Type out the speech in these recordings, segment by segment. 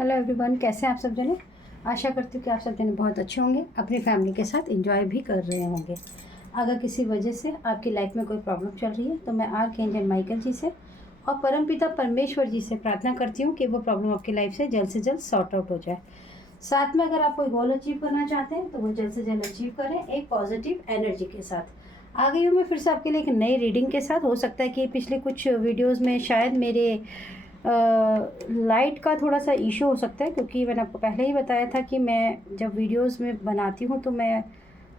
Hello everyone, कैसे हैं आप सब जने। आशा करती हूँ कि आप सब जने बहुत अच्छे होंगे, अपनी फैमिली के साथ एंजॉय भी कर रहे होंगे। अगर किसी वजह से आपकी लाइफ में कोई प्रॉब्लम चल रही है तो मैं आर्कएंजल माइकल जी से और परमपिता परमेश्वर जी से प्रार्थना करती हूँ कि वो प्रॉब्लम आपकी लाइफ से जल्द सॉर्ट आउट हो जाए। साथ में अगर आप कोई गोल अचीव करना चाहते हैं तो वो जल्द से जल्द अचीव करें एक पॉजिटिव एनर्जी के साथ। आ गई हूँ मैं फिर से आपके लिए एक नई रीडिंग के साथ। हो सकता है कि पिछले कुछ वीडियोज़ में शायद मेरे लाइट का थोड़ा सा इशू हो सकता है, क्योंकि मैंने आपको पहले ही बताया था कि मैं जब वीडियोस में बनाती हूँ तो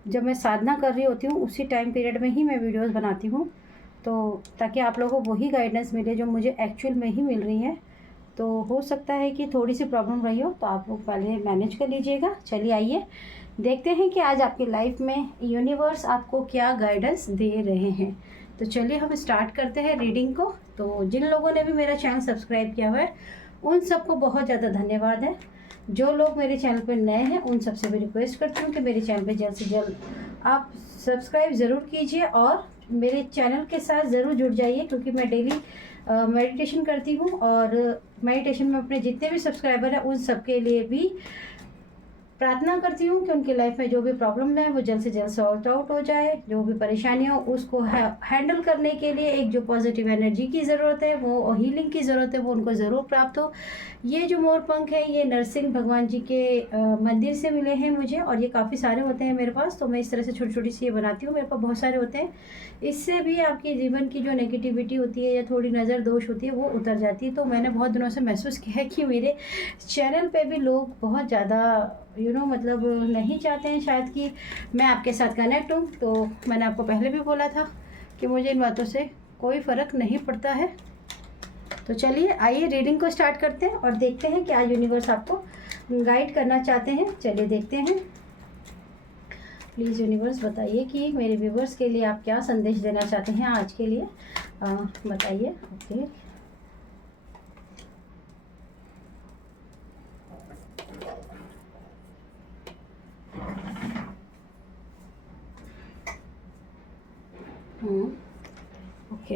जब मैं साधना कर रही होती हूँ उसी टाइम पीरियड में ही मैं वीडियोस बनाती हूँ, तो ताकि आप लोगों को वही गाइडेंस मिले जो मुझे एक्चुअल में ही मिल रही है। तो हो सकता है कि थोड़ी सी प्रॉब्लम रही हो, तो आप लोग पहले मैनेज कर लीजिएगा। चलिए आइए देखते हैं कि आज आपकी लाइफ में यूनिवर्स आपको क्या गाइडेंस दे रहे हैं। तो चलिए हम स्टार्ट करते हैं रीडिंग को। तो जिन लोगों ने भी मेरा चैनल सब्सक्राइब किया हुआ है उन सबको बहुत ज़्यादा धन्यवाद है। जो लोग मेरे चैनल पर नए हैं उन सबसे भी रिक्वेस्ट करती हूँ कि मेरे चैनल पे जल्द से जल्द आप सब्सक्राइब ज़रूर कीजिए और मेरे चैनल के साथ ज़रूर जुड़ जाइए, क्योंकि मैं डेली मेडिटेशन करती हूँ और मेडिटेशन में अपने जितने भी सब्सक्राइबर हैं उन सबके लिए भी प्रार्थना करती हूँ कि उनकी लाइफ में जो भी प्रॉब्लम है वो जल्द से जल्द सॉर्ट आउट हो जाए। जो भी परेशानी हो उसको हैंडल करने के लिए एक जो पॉजिटिव एनर्जी की ज़रूरत है, वो हीलिंग की ज़रूरत है, वो उनको ज़रूर प्राप्त हो। ये जो मोर पंख है ये नरसिंह भगवान जी के मंदिर से मिले हैं मुझे, और ये काफ़ी सारे होते हैं मेरे पास, तो मैं इस तरह से छोटी छोटी सी ये बनाती हूँ। मेरे पास बहुत सारे होते हैं। इससे भी आपके जीवन की जो नेगेटिविटी होती है या थोड़ी नज़र दोष होती है वो उतर जाती है। तो मैंने बहुत दिनों से महसूस किया है कि मेरे चैनल पे भी लोग बहुत ज़्यादा मतलब नहीं चाहते हैं शायद कि मैं आपके साथ कनेक्ट हूँ। तो मैंने आपको पहले भी बोला था कि मुझे इन बातों से कोई फ़र्क नहीं पड़ता है। तो चलिए आइए रीडिंग को स्टार्ट करते हैं और देखते हैं क्या यूनिवर्स आपको गाइड करना चाहते हैं। चलिए देखते हैं। प्लीज़ यूनिवर्स बताइए कि मेरे व्यूवर्स के लिए आप क्या संदेश देना चाहते हैं आज के लिए, बताइए। ओके, ओके,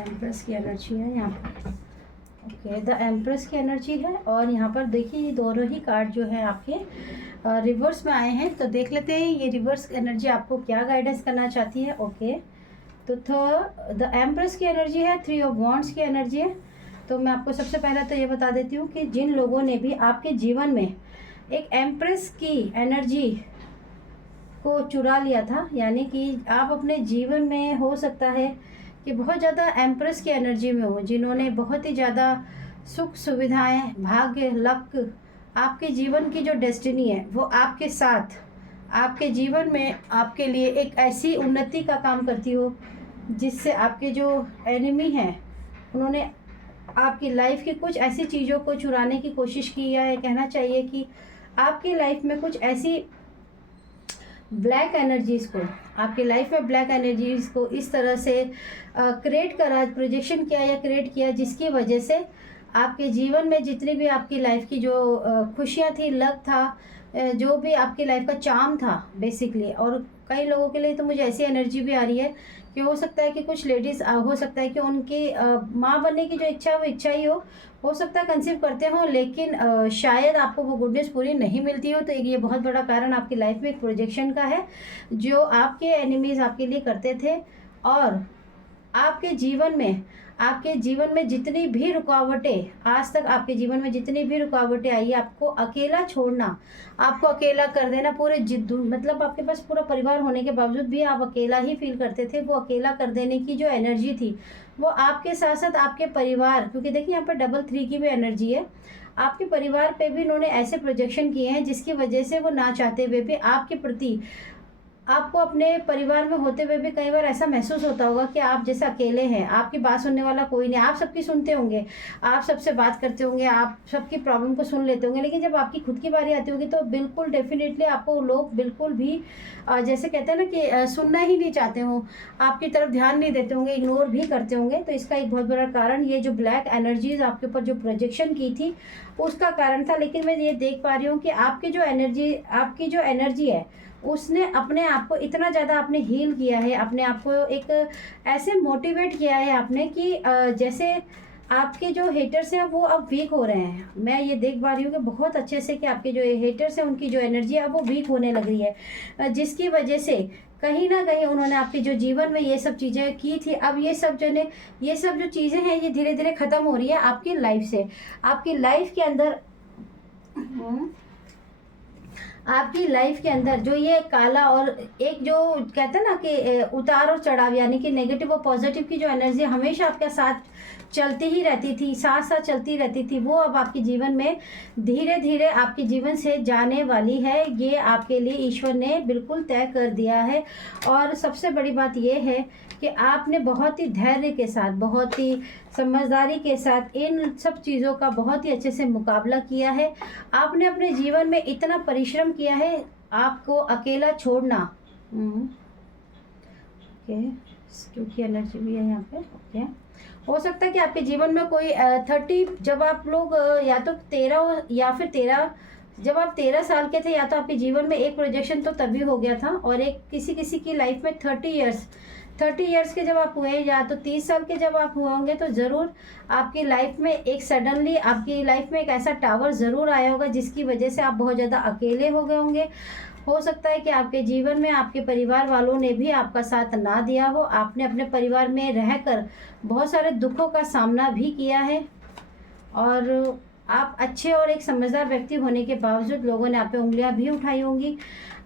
एम्प्रेस की एनर्जी है यहाँ पर। ओके, द एम्प्रेस की एनर्जी है और यहाँ पर देखिए ये दोनों ही कार्ड जो है आपके रिवर्स में आए हैं। तो देख लेते हैं ये रिवर्स एनर्जी आपको क्या गाइडेंस करना चाहती है। ओके, तो द एम्प्रेस की एनर्जी है, 3 ऑफ वॉन्ड्स की एनर्जी है। तो मैं आपको सबसे पहले तो ये बता देती हूँ कि जिन लोगों ने भी आपके जीवन में एक एम्प्रेस की एनर्जी को चुरा लिया था, यानी कि आप अपने जीवन में हो सकता है कि बहुत ज़्यादा एम्प्रेस की एनर्जी में हो, जिन्होंने बहुत ही ज़्यादा सुख सुविधाएं, भाग्य, लक, आपके जीवन की जो डेस्टिनी है वो आपके साथ आपके जीवन में आपके लिए एक ऐसी उन्नति का काम करती हो जिससे आपके जो एनिमी हैं उन्होंने आपकी लाइफ की कुछ ऐसी चीज़ों को चुराने की कोशिश की, या ये कहना चाहिए कि आपकी लाइफ में कुछ ऐसी ब्लैक एनर्जीज़ को, आपकी लाइफ में ब्लैक एनर्जीज़ को इस तरह से क्रिएट करा, प्रोजेक्शन किया या क्रिएट किया, जिसकी वजह से आपके जीवन में जितनी भी आपकी लाइफ की जो खुशियाँ थी, लक था, जो भी आपकी लाइफ का चार्म था बेसिकली। और कई लोगों के लिए तो मुझे ऐसी एनर्जी भी आ रही है कि हो सकता है कि कुछ लेडीज़ हो सकता है कि उनकी माँ बनने की जो इच्छा है वो इच्छा ही हो सकता है कंसीव करते हो, लेकिन शायद आपको वो गुड न्यूज़ पूरी नहीं मिलती हो। तो ये बहुत बड़ा कारण आपकी लाइफ में एक प्रोजेक्शन का है जो आपके एनिमीज़ आपके लिए करते थे। और आपके जीवन में जितनी भी रुकावटें, आज तक आपके जीवन में जितनी भी रुकावटें आई, आपको अकेला छोड़ना, आपको अकेला कर देना, पूरे मतलब आपके पास पूरा परिवार होने के बावजूद भी आप अकेला ही फील करते थे। वो अकेला कर देने की जो एनर्जी थी वो आपके साथ साथ आपके परिवार, क्योंकि देखिए यहाँ पर डबल 3 की भी एनर्जी है, आपके परिवार पे भी इन्होंने ऐसे प्रोजेक्शन किए हैं जिसकी वजह से वो ना चाहते हुए भी आपके प्रति, आपको अपने परिवार में होते हुए भी कई बार ऐसा महसूस होता होगा कि आप जैसे अकेले हैं, आपकी बात सुनने वाला कोई नहीं। आप सबकी सुनते होंगे, आप सबसे बात करते होंगे, आप सबकी प्रॉब्लम को सुन लेते होंगे, लेकिन जब आपकी खुद की बारी आती होगी तो बिल्कुल डेफिनेटली आपको लोग बिल्कुल भी जैसे कहते हैं ना कि सुनना ही नहीं चाहते हो, आपकी तरफ ध्यान नहीं देते होंगे, इग्नोर भी करते होंगे। तो इसका एक बहुत बड़ा कारण ये जो ब्लैक एनर्जीज आपके ऊपर जो प्रोजेक्शन की थी उसका कारण था। लेकिन मैं ये देख पा रही हूँ कि आपकी जो एनर्जी है उसने अपने आप को इतना ज़्यादा आपने हील किया है, अपने आप को एक ऐसे मोटिवेट किया है आपने कि जैसे आपके जो हेटर्स हैं वो अब वीक हो रहे हैं। मैं ये देख पा रही हूँ कि बहुत अच्छे से कि आपके जो हेटर्स हैं उनकी जो एनर्जी है वो वीक होने लग रही है, जिसकी वजह से कहीं ना कहीं उन्होंने आपके जो जीवन में ये सब चीज़ें की थी, अब ये सब जो चीज़ें हैं ये धीरे धीरे ख़त्म हो रही है आपकी लाइफ से। आपकी लाइफ के अंदर आपकी लाइफ के अंदर जो ये काला और एक जो कहते हैं ना कि उतार और चढ़ाव, यानी कि नेगेटिव और पॉजिटिव की जो एनर्जी हमेशा आपके साथ चलती ही रहती थी, साथ साथ चलती रहती थी, वो अब आपके जीवन में धीरे धीरे आपके जीवन से जाने वाली है। ये आपके लिए ईश्वर ने बिल्कुल तय कर दिया है। और सबसे बड़ी बात ये है कि आपने बहुत ही धैर्य के साथ, बहुत ही समझदारी के साथ इन सब चीज़ों का बहुत ही अच्छे से मुकाबला किया है। आपने अपने जीवन में इतना परिश्रम किया है, आपको अकेला छोड़ना ओके, क्योंकि एनर्जी भी है यहाँ पे। ओके, हो सकता है कि आपके जीवन में कोई 30, जब आप लोग या तो 13 या फिर 13, जब आप 13 साल के थे, या तो आपके जीवन में एक प्रोजेक्शन तो तभी हो गया था, और एक किसी किसी की लाइफ में 30 इयर्स के जब आप हुए, या तो 30 साल के जब आप हुए होंगे, तो ज़रूर आपकी लाइफ में एक सडनली आपकी लाइफ में एक ऐसा टावर ज़रूर आया होगा जिसकी वजह से आप बहुत ज़्यादा अकेले हो गए होंगे। हो सकता है कि आपके जीवन में आपके परिवार वालों ने भी आपका साथ ना दिया हो, आपने अपने परिवार में रहकर बहुत सारे दुखों का सामना भी किया है, और आप अच्छे और एक समझदार व्यक्ति होने के बावजूद लोगों ने आप पे उंगलियां भी उठाई होंगी।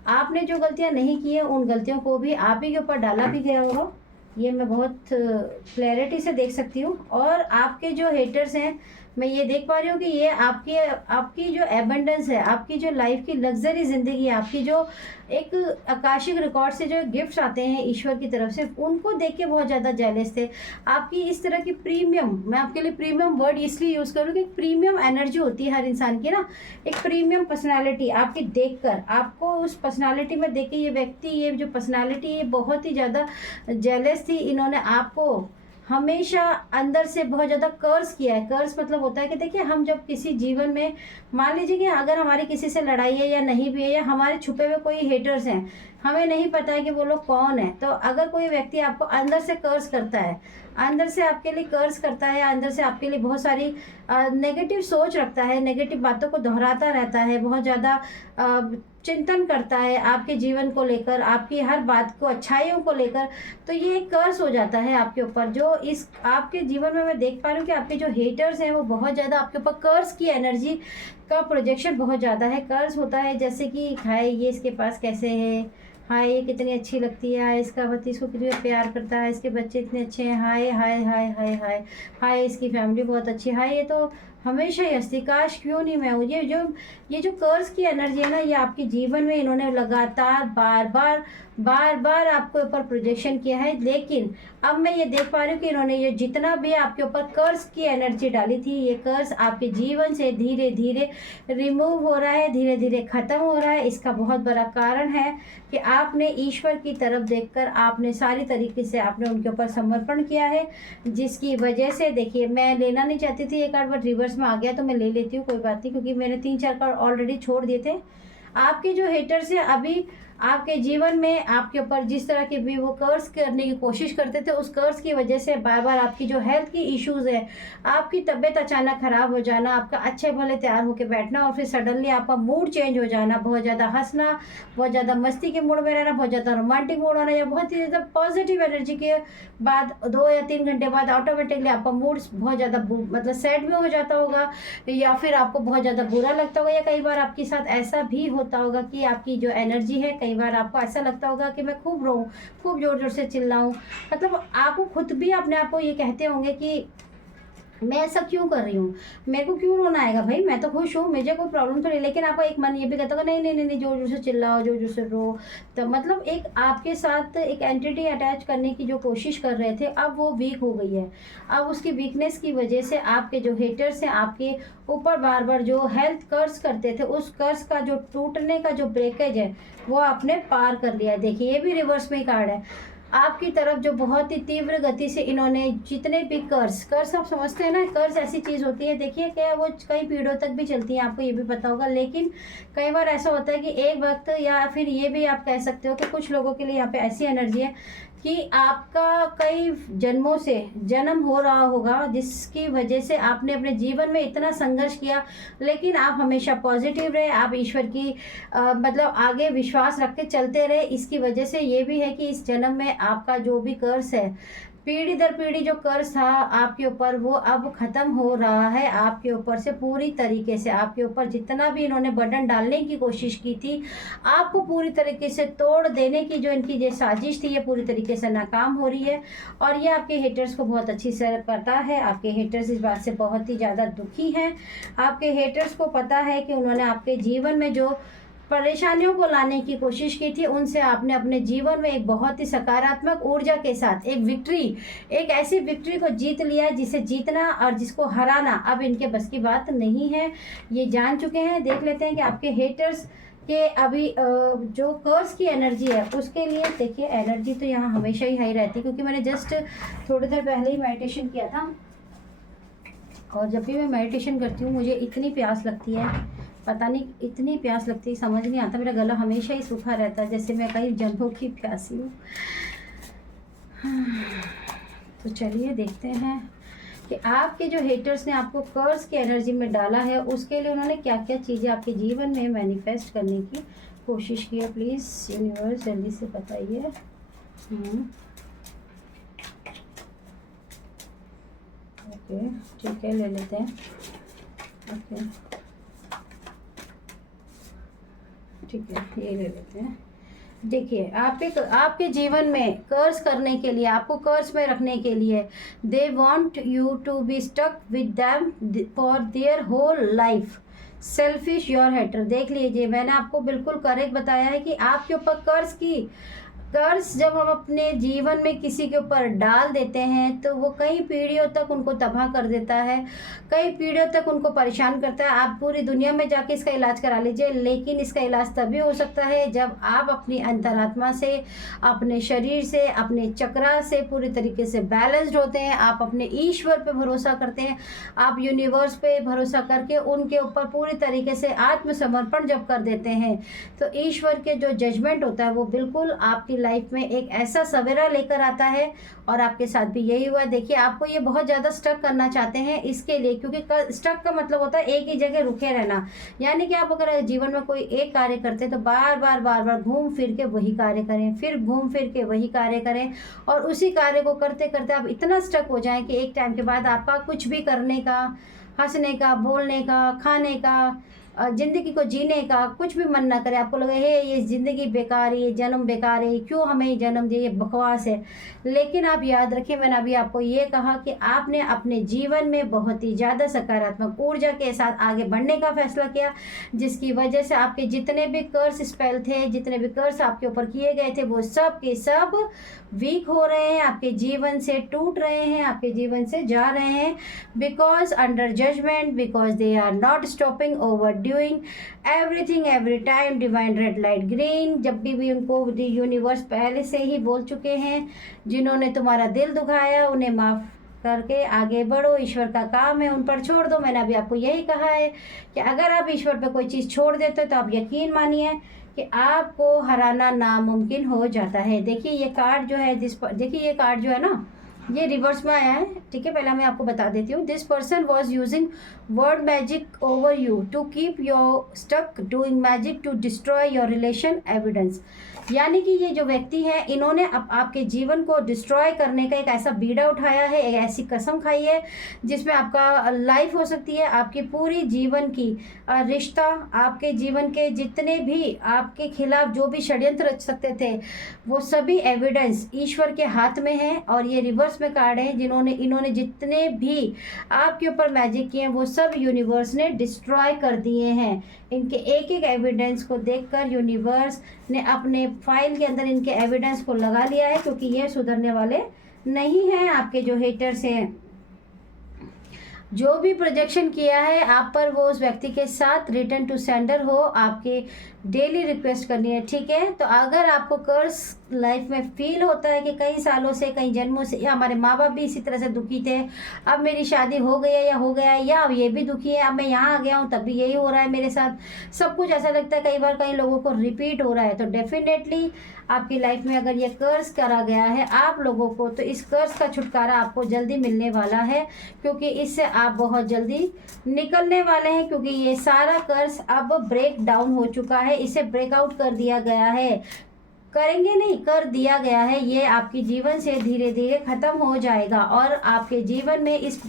आपने जो गलतियां नहीं की है उन गलतियों को भी आप ही के ऊपर डाला भी गया होगा, ये मैं बहुत क्लैरिटी से देख सकती हूँ। और आपके जो हेटर्स हैं, मैं ये देख पा रही हूँ कि ये आपकी जो एबंडेंस है, आपकी जो लाइफ की लग्जरी ज़िंदगी है, आपकी जो एक आकाशिक रिकॉर्ड से जो गिफ्ट्स आते हैं ईश्वर की तरफ से, उनको देख के बहुत ज़्यादा जेलस थे। आपकी इस तरह की प्रीमियम, मैं आपके लिए प्रीमियम वर्ड इसलिए यूज़ करूँ कि प्रीमियम एनर्जी होती है हर इंसान की ना, एक प्रीमियम पर्सनैलिटी आपकी देखकर, आपको उस पर्सनैलिटी में देख के ये व्यक्ति, ये जो पर्सनैलिटी, ये बहुत ही ज़्यादा जेलस थी। इन्होंने आपको हमेशा अंदर से बहुत ज़्यादा कर्स किया है। कर्स मतलब होता है कि देखिए, हम जब किसी जीवन में, मान लीजिए कि अगर हमारी किसी से लड़ाई है या नहीं भी है, या हमारे छुपे हुए कोई हेटर्स हैं, हमें नहीं पता है कि वो लोग कौन है, तो अगर कोई व्यक्ति आपको अंदर से कर्स करता है, अंदर से आपके लिए कर्स करता है, अंदर से आपके लिए बहुत सारी नेगेटिव सोच रखता है, नेगेटिव बातों को दोहराता रहता है, बहुत ज़्यादा चिंतन करता है आपके जीवन को लेकर, आपकी हर बात को, अच्छाइयों को लेकर, तो ये एक कर्स हो जाता है आपके ऊपर। जो इस आपके जीवन में मैं देख पा रही हूँ कि आपके जो हेटर्स हैं वो बहुत ज़्यादा आपके ऊपर कर्स की एनर्जी का प्रोजेक्शन बहुत ज़्यादा है। कर्स होता है जैसे कि हाय ये इसके पास कैसे है, हाय ये कितनी अच्छी लगती है, हाय इसका पति इसको कितना प्यार करता है, इसके बच्चे इतने अच्छे हैं, हाय हाय हाय हाय हाय हाय इसकी फैमिली बहुत अच्छी है, हाय ये तो हमेशा ही हंसती, काश क्यों नहीं मैं हूँ। ये जो कर्स की एनर्जी है ना, ये आपके जीवन में इन्होंने लगातार बार बार आपके ऊपर प्रोजेक्शन किया है। लेकिन अब मैं ये देख पा रही हूँ कि इन्होंने ये जितना भी आपके ऊपर कर्स की एनर्जी डाली थी, ये कर्स आपके जीवन से धीरे धीरे रिमूव हो रहा है, धीरे धीरे ख़त्म हो रहा है। इसका बहुत बड़ा कारण है कि आपने ईश्वर की तरफ देखकर आपने सारी तरीके से आपने उनके ऊपर समर्पण किया है, जिसकी वजह से देखिए, मैं लेना नहीं चाहती थी ये कार्ड, बट रिवर्स में आ गया तो मैं ले लेती हूँ, कोई बात नहीं, क्योंकि मैंने 3-4 कार्ड ऑलरेडी छोड़ दिए थे। आपके जो हेटर्स हैं अभी आपके जीवन में आपके ऊपर जिस तरह के भी वो कर्स करने की कोशिश करते थे, उस कर्स की वजह से बार बार आपकी जो हेल्थ की इश्यूज़ है, आपकी तबीयत अचानक ख़राब हो जाना, आपका अच्छे भले तैयार होकर बैठना और फिर सडनली आपका मूड चेंज हो जाना, बहुत ज़्यादा हंसना, बहुत ज़्यादा मस्ती के मूड में रहना, बहुत ज़्यादा रोमांटिक मूड होना, या बहुत ही ज़्यादा पॉजिटिव एनर्जी के बाद 2 या 3 घंटे बाद ऑटोमेटिकली आपका मूड बहुत ज़्यादा मतलब सैड में हो जाता होगा, या फिर आपको बहुत ज़्यादा बुरा लगता होगा, या कई बार आपके साथ ऐसा भी होता होगा कि आपकी जो एनर्जी है, कई बार आपको ऐसा लगता होगा कि मैं खूब रोऊं, खूब ज़ोर ज़ोर से चिल्लाऊं, मतलब आपको खुद भी अपने आप को ये कहते होंगे कि मैं ऐसा क्यों कर रही हूँ, मेरे को क्यों रोना आएगा, भाई मैं तो खुश हूँ, मुझे कोई प्रॉब्लम तो नहीं। लेकिन आपका एक मन ये भी कहता होगा नहीं नहीं नहीं नहीं, जोर जोर से चिल्लाओ, जोर जोर से रो। तो मतलब एक आपके साथ एक एंटिटी अटैच करने की जो कोशिश कर रहे थे, अब वो वीक हो गई है। अब उसकी वीकनेस की वजह से आपके जो हेटर्स हैं आपके ऊपर बार बार जो हेल्थ कर्स करते थे, उस कर्स का जो टूटने का जो ब्रेकेज है वो आपने पार कर लिया। देखिए, ये भी रिवर्स में कार्ड है आपकी तरफ, जो बहुत ही तीव्र गति से इन्होंने जितने भी कर्स आप समझते हैं ना, कर्स ऐसी चीज़ होती है, देखिए क्या वो कई पीढ़ियों तक भी चलती है, आपको ये भी पता होगा। लेकिन कई बार ऐसा होता है कि एक वक्त, या फिर ये भी आप कह सकते हो कि कुछ लोगों के लिए यहाँ पे ऐसी एनर्जी है कि आपका कई जन्मों से जन्म हो रहा होगा, जिसकी वजह से आपने अपने जीवन में इतना संघर्ष किया, लेकिन आप हमेशा पॉजिटिव रहे, आप ईश्वर की मतलब आगे विश्वास रख के चलते रहे। इसकी वजह से ये भी है कि इस जन्म में आपका जो भी कर्ज है, पीढ़ी दर पीढ़ी जो कर्ज था आपके ऊपर, वो अब ख़त्म हो रहा है आपके ऊपर से पूरी तरीके से। आपके ऊपर जितना भी इन्होंने बर्डन डालने की कोशिश की थी, आपको पूरी तरीके से तोड़ देने की जो इनकी ये साजिश थी, ये पूरी तरीके से नाकाम हो रही है। और ये आपके हेटर्स को बहुत अच्छी से पता है। आपके हेटर्स इस बात से बहुत ही ज़्यादा दुखी हैं। आपके हेटर्स को पता है कि उन्होंने आपके जीवन में जो परेशानियों को लाने की कोशिश की थी, उनसे आपने अपने जीवन में एक बहुत ही सकारात्मक ऊर्जा के साथ एक विक्ट्री, एक ऐसी विक्ट्री को जीत लिया जिसे जीतना और जिसको हराना अब इनके बस की बात नहीं है। ये जान चुके हैं। देख लेते हैं कि आपके हेटर्स के अभी जो कर्ज की एनर्जी है उसके लिए। देखिए एनर्जी तो यहाँ हमेशा ही हाई रहती है, क्योंकि मैंने जस्ट थोड़ी देर पहले ही मेडिटेशन किया था, और जब भी मैं मेडिटेशन करती हूँ मुझे इतनी प्यास लगती है, पता नहीं इतनी प्यास लगती है, समझ नहीं आता। मेरा गला हमेशा ही सूखा रहता है, जैसे मैं कई जन्मों की प्यासी हूँ। तो चलिए देखते हैं कि आपके जो हेटर्स ने आपको कर्ज की एनर्जी में डाला है, उसके लिए उन्होंने क्या क्या चीज़ें आपके जीवन में मैनिफेस्ट करने की कोशिश की है। प्लीज़ यूनिवर्स जल्दी से बताइए। ओके ठीक है, ले लेते हैं। ओके ठीक है, ये ले लेते हैं। देखिए आपके जीवन में कर्ज करने के लिए, आपको कर्ज में रखने के लिए, they want you to be stuck with them for their whole life. Selfish your hater. देख लीजिए, मैंने आपको बिल्कुल करेक्ट बताया है कि आपके ऊपर कर्ज जब हम अपने जीवन में किसी के ऊपर डाल देते हैं तो वो कई पीढ़ियों तक उनको तबाह कर देता है, कई पीढ़ियों तक उनको परेशान करता है। आप पूरी दुनिया में जाके इसका इलाज करा लीजिए, लेकिन इसका इलाज तभी हो सकता है जब आप अपनी अंतरात्मा से, अपने शरीर से, अपने चक्रा से पूरी तरीके से बैलेंस्ड होते हैं। आप अपने ईश्वर पे भरोसा करते हैं, आप यूनिवर्स पे भरोसा करके उनके ऊपर पूरी तरीके से आत्मसमर्पण जब कर देते हैं, तो ईश्वर के जो जजमेंट होता है वो बिल्कुल आपकी लाइफ में एक ऐसा सवेरा लेकर आता है। और आपके साथ भी यही हुआ। देखिए आपको ये बहुत ज़्यादा स्टक करना चाहते हैं इसके लिए, क्योंकि स्टक का मतलब होता है एक ही जगह रुके रहना। यानी कि आप अगर जीवन में कोई एक कार्य करते हैं तो बार बार घूम फिर के वही कार्य करें, फिर घूम फिर के वही कार्य करें, और उसी कार्य को करते करते आप इतना स्टक हो जाएं कि एक टाइम के बाद आपका कुछ भी करने का, हंसने का, बोलने का, खाने का, ज़िंदगी को जीने का कुछ भी मन ना करे। आपको लगे हे ये ज़िंदगी बेकार है, ये जन्म बेकार है, क्यों हमें ये जन्म दिए, ये बकवास है। लेकिन आप याद रखें, मैंने अभी आपको ये कहा कि आपने अपने जीवन में बहुत ही ज़्यादा सकारात्मक ऊर्जा के साथ आगे बढ़ने का फैसला किया, जिसकी वजह से आपके जितने भी कर्स स्पेल थे, जितने भी कर्स आपके ऊपर किए गए थे, वो सब के सब वीक हो रहे हैं, आपके जीवन से टूट रहे हैं, आपके जीवन से जा रहे हैं। Because under judgement, because they are not stopping over doing everything every time divine red light green. जब भी उनको यूनिवर्स पहले से ही बोल चुके हैं, जिन्होंने तुम्हारा दिल दुखाया उन्हें माफ़ करके आगे बढ़ो, ईश्वर का काम है, उन पर छोड़ दो। मैंने अभी आपको यही कहा है कि अगर आप ईश्वर पर कोई चीज़ छोड़ देते हो तो आप यकीन मानिए कि आपको हराना नामुमकिन हो जाता है। देखिए ये कार्ड जो है, देखिए ये कार्ड जो है ना, ये रिवर्स में आया है। ठीक है, पहले मैं आपको बता देती हूँ। This person was using word magic over you to keep your stuck doing magic to destroy your relation evidence. यानी कि ये जो व्यक्ति है, इन्होंने आपके जीवन को डिस्ट्रॉय करने का एक ऐसा बीड़ा उठाया है, एक ऐसी कसम खाई है जिसमें आपका लाइफ हो सकती है, आपकी पूरी जीवन की रिश्ता, आपके जीवन के जितने भी आपके खिलाफ जो भी षड्यंत्र रच सकते थे, वो सभी एविडेंस ईश्वर के हाथ में है। और ये रिवर्स में कार्ड है, इन्होंने जितने भी आपके ऊपर मैजिक किए हैं वो सब यूनिवर्स ने डिस्ट्रॉय कर दिए हैं। इनके एक एक एविडेंस को देखकर यूनिवर्स ने अपने फाइल के अंदर इनके एविडेंस को लगा लिया है, क्योंकि ये सुधरने वाले नहीं हैं। आपके जो हेटर्स हैं, जो भी प्रोजेक्शन किया है आप पर वो उस व्यक्ति के साथ रिटर्न टू सेंडर हो, आपके डेली रिक्वेस्ट करनी है, ठीक है। तो अगर आपको कर्ज लाइफ में फील होता है कि कई सालों से, कई जन्मों से, या हमारे माँ बाप भी इसी तरह से दुखी थे, अब मेरी शादी हो गई है या हो गया है, या अब ये भी दुखी है, अब मैं यहाँ आ गया हूँ तब भी यही हो रहा है मेरे साथ, सब कुछ ऐसा लगता है कई बार कई लोगों को रिपीट हो रहा है, तो डेफिनेटली आपकी लाइफ में अगर ये कर्ज करा गया है आप लोगों को, तो इस कर्ज का छुटकारा आपको जल्दी मिलने वाला है, क्योंकि इससे आप बहुत जल्दी निकलने वाले हैं, क्योंकि ये सारा कर्ज अब ब्रेक डाउन हो चुका है, इसे ब्रेकआउट कर दिया गया है, करेंगे नहीं, कर दिया गया है। ये आपके जीवन से धीरे धीरे खत्म हो जाएगा और आपके जीवन में इस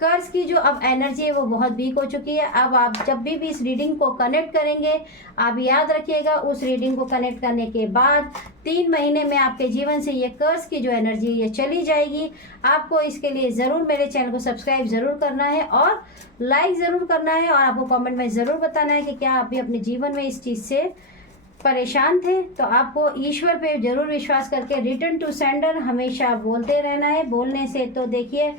कर्ज की जो अब एनर्जी है वो बहुत वीक हो चुकी है। अब आप जब भी इस रीडिंग को कनेक्ट करेंगे, आप याद रखिएगा, उस रीडिंग को कनेक्ट करने के बाद 3 महीने में आपके जीवन से ये कर्ज की जो एनर्जी है ये चली जाएगी। आपको इसके लिए ज़रूर मेरे चैनल को सब्सक्राइब ज़रूर करना है और लाइक ज़रूर करना है, और आपको कॉमेंट में ज़रूर बताना है कि क्या आप भी अपने जीवन में इस चीज़ से परेशान थे। तो आपको ईश्वर पे जरूर विश्वास करके रिटर्न टू सेंडर हमेशा बोलते रहना है। बोलने से तो देखिए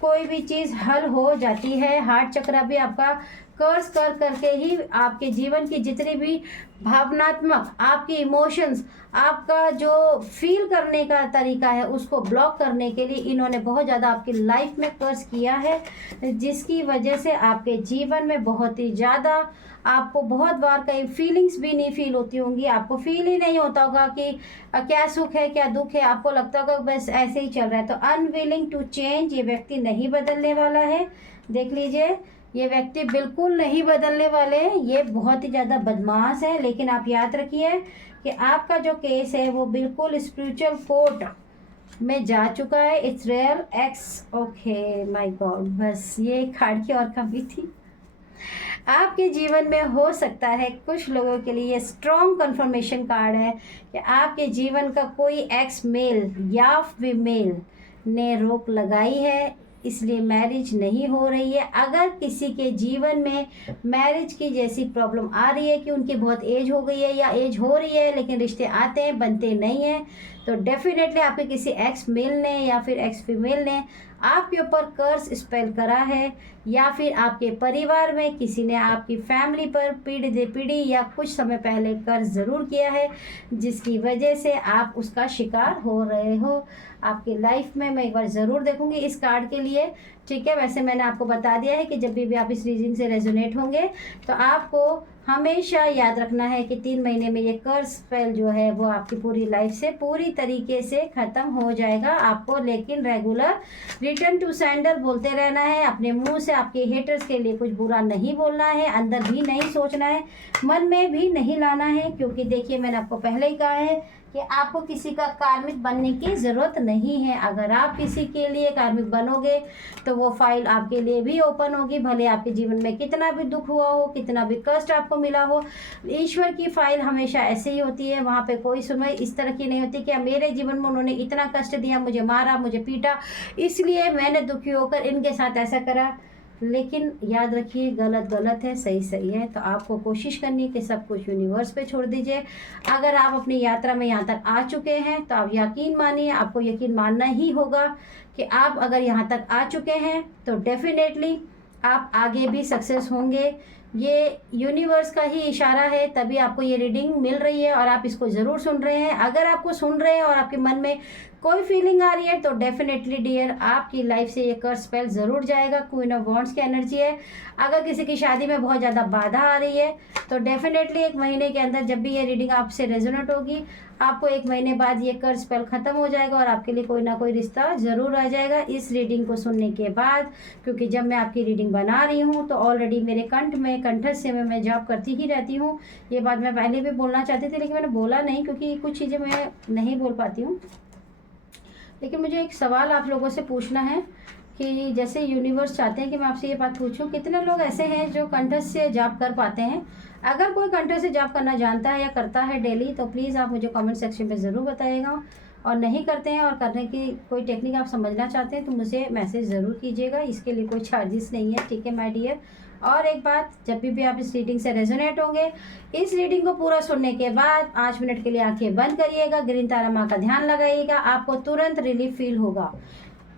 कोई भी चीज़ हल हो जाती है। हार्ट चक्र भी आपका कर्ज कर करके ही आपके जीवन की जितनी भी भावनात्मक आपकी इमोशंस, आपका जो फील करने का तरीका है उसको ब्लॉक करने के लिए इन्होंने बहुत ज़्यादा आपकी लाइफ में कर्ज किया है, जिसकी वजह से आपके जीवन में बहुत ही ज़्यादा आपको बहुत बार कई फीलिंग्स भी नहीं फील होती होंगी, आपको फील ही नहीं होता होगा कि क्या सुख है क्या दुख है, आपको लगता होगा बस ऐसे ही चल रहा है। तो अनविलिंग टू चेंज, ये व्यक्ति नहीं बदलने वाला है। देख लीजिए, ये व्यक्ति बिल्कुल नहीं बदलने वाले हैं, ये बहुत ही ज़्यादा बदमाश है। लेकिन आप याद रखिए कि आपका जो केस है वो बिल्कुल स्पिरिचुअल कोर्ट में जा चुका है। It's real x okay my God, बस ये कार्ड की और कमी थी। आपके जीवन में हो सकता है कुछ लोगों के लिए स्ट्रॉन्ग कंफर्मेशन कार्ड है कि आपके जीवन का कोई एक्स मेल या फीमेल ने रोक लगाई है, इसलिए मैरिज नहीं हो रही है। अगर किसी के जीवन में मैरिज की जैसी प्रॉब्लम आ रही है कि उनकी बहुत एज हो गई है या एज हो रही है लेकिन रिश्ते आते हैं बनते नहीं हैं, तो डेफिनेटली आपके किसी एक्स मेल ने या फिर एक्स फीमेल ने आपके ऊपर कर्ज स्पेल करा है, या फिर आपके परिवार में किसी ने आपकी फैमिली पर पीढ़ी दर पीढ़ी या कुछ समय पहले कर्ज ज़रूर किया है, जिसकी वजह से आप उसका शिकार हो रहे हो। आपकी लाइफ में मैं एक बार ज़रूर देखूंगी इस कार्ड के लिए, ठीक है। वैसे मैंने आपको बता दिया है कि जब भी आप इस रीडिंग से रेजोनेट होंगे तो आपको हमेशा याद रखना है कि 3 महीने में ये कर्ज स्पेल जो है वो आपकी पूरी लाइफ से पूरी तरीके से ख़त्म हो जाएगा। आपको लेकिन रेगुलर रिटर्न टू सेंडर बोलते रहना है, अपने मुंह से आपके हेटर्स के लिए कुछ बुरा नहीं बोलना है, अंदर भी नहीं सोचना है, मन में भी नहीं लाना है, क्योंकि देखिए मैंने आपको पहले ही कहा है कि आपको किसी का कार्मिक बनने की ज़रूरत नहीं है। अगर आप किसी के लिए कार्मिक बनोगे तो वो फाइल आपके लिए भी ओपन होगी, भले आपके जीवन में कितना भी दुख हुआ हो, कितना भी कष्ट आपको मिला हो। ईश्वर की फाइल हमेशा ऐसे ही होती है, वहाँ पे कोई सुनवाई इस तरह की नहीं होती कि मेरे जीवन में उन्होंने इतना कष्ट दिया, मुझे मारा, मुझे पीटा, इसलिए मैंने दुखी होकर इनके साथ ऐसा करा। लेकिन याद रखिए गलत गलत है, सही सही है। तो आपको कोशिश करनी है कि सब कुछ यूनिवर्स पे छोड़ दीजिए। अगर आप अपनी यात्रा में यहाँ तक आ चुके हैं तो आप यकीन मानिए, आपको यकीन मानना ही होगा कि आप अगर यहाँ तक आ चुके हैं तो डेफिनेटली आप आगे भी सक्सेस होंगे। ये यूनिवर्स का ही इशारा है, तभी आपको ये रीडिंग मिल रही है और आप इसको ज़रूर सुन रहे हैं। अगर आपको सुन रहे हैं और आपके मन में कोई फीलिंग आ रही है तो डेफिनेटली डियर आपकी लाइफ से ये कर्ज स्पेल ज़रूर जाएगा। क्वीन ऑफ वॉन्ड्स की एनर्जी है। अगर किसी की शादी में बहुत ज़्यादा बाधा आ रही है तो डेफिनेटली 1 महीने के अंदर जब भी ये रीडिंग आपसे रेजोनेट होगी, आपको 1 महीने बाद ये कर्ज स्पेल ख़त्म हो जाएगा और आपके लिए कोई ना कोई रिश्ता ज़रूर आ जाएगा इस रीडिंग को सुनने के बाद। क्योंकि जब मैं आपकी रीडिंग बना रही हूँ तो ऑलरेडी मेरे कंठस्थ से मैं जॉब करती ही रहती हूँ। ये बात मैं पहले भी बोलना चाहती थी लेकिन मैंने बोला नहीं, क्योंकि कुछ चीज़ें मैं नहीं बोल पाती हूँ। लेकिन मुझे एक सवाल आप लोगों से पूछना है कि जैसे यूनिवर्स चाहते हैं कि मैं आपसे ये बात पूछूं, कितने लोग ऐसे हैं जो कंठस्थ से जाप कर पाते हैं? अगर कोई कंठस्थ से जाप करना जानता है या करता है डेली तो प्लीज़ आप मुझे कमेंट सेक्शन में ज़रूर बताइएगा। और नहीं करते हैं और करने की कोई टेक्निक आप समझना चाहते हैं तो मुझे मैसेज ज़रूर कीजिएगा, इसके लिए कोई चार्जेस नहीं है, ठीक है माय डियर। और एक बात, जब भी आप इस रीडिंग से रेजोनेट होंगे, इस रीडिंग को पूरा सुनने के बाद 5 मिनट के लिए आंखें बंद करिएगा, ग्रीन तारा माँ का ध्यान लगाइएगा, आपको तुरंत रिलीफ फील होगा।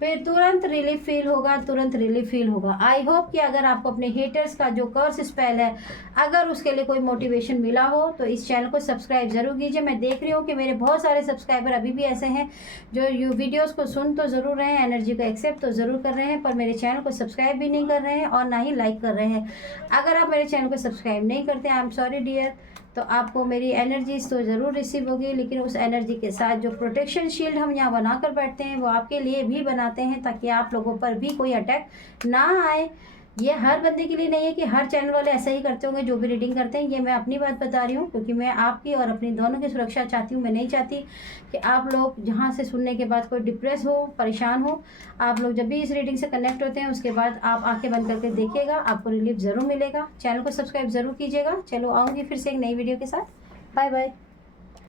फिर तुरंत रिलीफ फील होगा, तुरंत रिलीफ फील होगा। आई होप कि अगर आपको अपने हेटर्स का जो कर्स स्पेल है, अगर उसके लिए कोई मोटिवेशन मिला हो तो इस चैनल को सब्सक्राइब ज़रूर कीजिए। मैं देख रही हूँ कि मेरे बहुत सारे सब्सक्राइबर अभी भी ऐसे हैं जो वीडियोज़ को सुन तो ज़रूर रहे हैं, एनर्जी को एक्सेप्ट तो ज़रूर कर रहे हैं, पर मेरे चैनल को सब्सक्राइब भी नहीं कर रहे हैं और ना ही लाइक कर रहे हैं। अगर आप मेरे चैनल को सब्सक्राइब नहीं करते, आई एम सॉरी डियर, तो आपको मेरी एनर्जीज तो ज़रूर रिसीव होगी, लेकिन उस एनर्जी के साथ जो प्रोटेक्शन शील्ड हम यहाँ बना कर बैठते हैं वो आपके लिए भी बनाते हैं, ताकि आप लोगों पर भी कोई अटैक ना आए। ये हर बंदे के लिए नहीं है कि हर चैनल वाले ऐसा ही करते होंगे जो भी रीडिंग करते हैं। ये मैं अपनी बात बता रही हूँ, क्योंकि मैं आपकी और अपनी दोनों की सुरक्षा चाहती हूँ। मैं नहीं चाहती कि आप लोग जहाँ से सुनने के बाद कोई डिप्रेस हो, परेशान हो। आप लोग जब भी इस रीडिंग से कनेक्ट होते हैं उसके बाद आप आंखें बंद करके देखिएगा, आपको रिलीफ ज़रूर मिलेगा। चैनल को सब्सक्राइब ज़रूर कीजिएगा। चलो आऊँगी फिर से एक नई वीडियो के साथ। Bye bye.